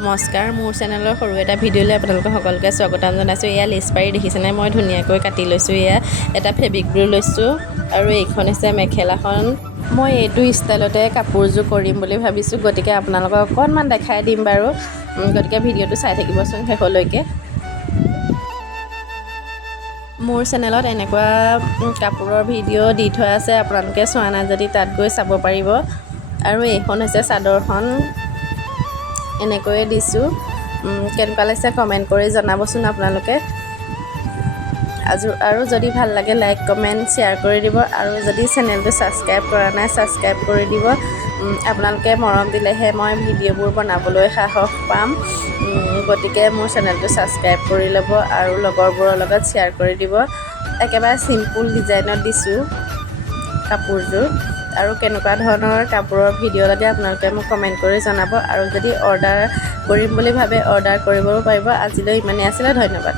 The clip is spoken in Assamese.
নমস্কাৰ, মোৰ চেনেলৰ সৰু এটা ভিডিঅ'লৈ আপোনালোকক সকলোকে স্বাগতম জনাইছোঁ। এয়া লেচ পাৰি দেখিছেনে? মই ধুনীয়াকৈ কাটি লৈছোঁ। এয়া এটা ফেব্ৰিক গ্লু লৈছোঁ আৰু এইখন হৈছে মেখেলাখন। মই এইটো ষ্টাইলতে কাপোৰযোৰ কৰিম বুলি ভাবিছোঁ, গতিকে আপোনালোকক অকণমান দেখাই দিম বাৰু। গতিকে ভিডিঅ'টো চাই থাকিবচোন শেষলৈকে। মোৰ চেনেলত এনেকুৱা কাপোৰৰ ভিডিঅ' দি থোৱা আছে, আপোনালোকে চোৱা নাই যদি তাত গৈ চাব পাৰিব। আৰু এইখন হৈছে চাদৰখন, এনেকৈয়ে দিছোঁ। কেনেকুৱা লাগিছে কমেণ্ট কৰি জনাবচোন আপোনালোকে। আৰু যদি ভাল লাগে লাইক কমেণ্ট শ্বেয়াৰ কৰি দিব, আৰু যদি চেনেলটো ছাবস্ক্ৰাইব কৰা নাই ছাবস্ক্ৰাইব কৰি দিব। আপোনালোকে মৰম দিলেহে মই ভিডিঅ'বোৰ বনাবলৈ সাহস পাম। গতিকে মোৰ চেনেলটো ছাবস্ক্ৰাইব কৰি ল'ব আৰু লগৰবোৰৰ লগত শ্বেয়াৰ কৰি দিব। একেবাৰে চিম্পুল ডিজাইনত দিছোঁ কাপোৰযোৰ। আৰু কেনেকুৱা ধৰণৰ কাপোৰৰ ভিডিঅ' লাগে আপোনালোকে মোক কমেণ্ট কৰি জনাব। আৰু যদি অৰ্ডাৰ কৰিম বুলি ভাবে অৰ্ডাৰ কৰিবও পাৰিব। আজিলৈ ইমানেই আছিলে, ধন্যবাদ।